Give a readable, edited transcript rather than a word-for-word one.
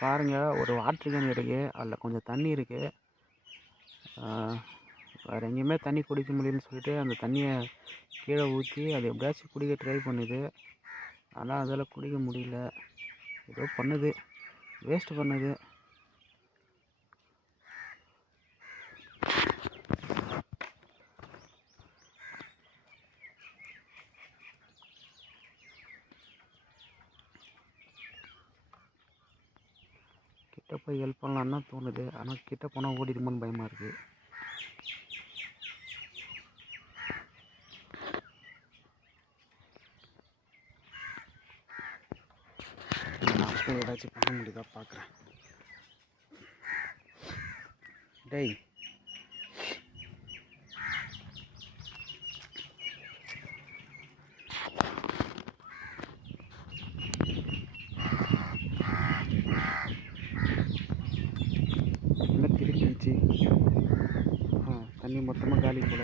பாருங்கள், ஒரு water can இருக்குது, அதில் கொஞ்சம் தண்ணி இருக்குது. வேறு எங்கேயுமே தண்ணி குடிக்க முடியலன்னு சொல்லிட்டு அந்த தண்ணியை கீழே ஊற்றி அது எப்படியாச்சும் குடிக்க ட்ரை பண்ணுது. ஆனால் அதில் குடிக்க முடியல, ஏதோ பண்ணுது, வேஸ்ட் பண்ணுது. கிட்ட போய் ஹெல்ப் பண்ணலான்னு தான் தோணுது, ஆனால் கிட்ட போனால் ஓடிடுமோன்னு பயமாக இருக்குது. நான் போய் ஏதாச்சும் பண்ண முடியுதா பார்க்குறேன். டேய், என்ன திருப்பிச்சு? தண்ணி மொத்தமாக காலி போல.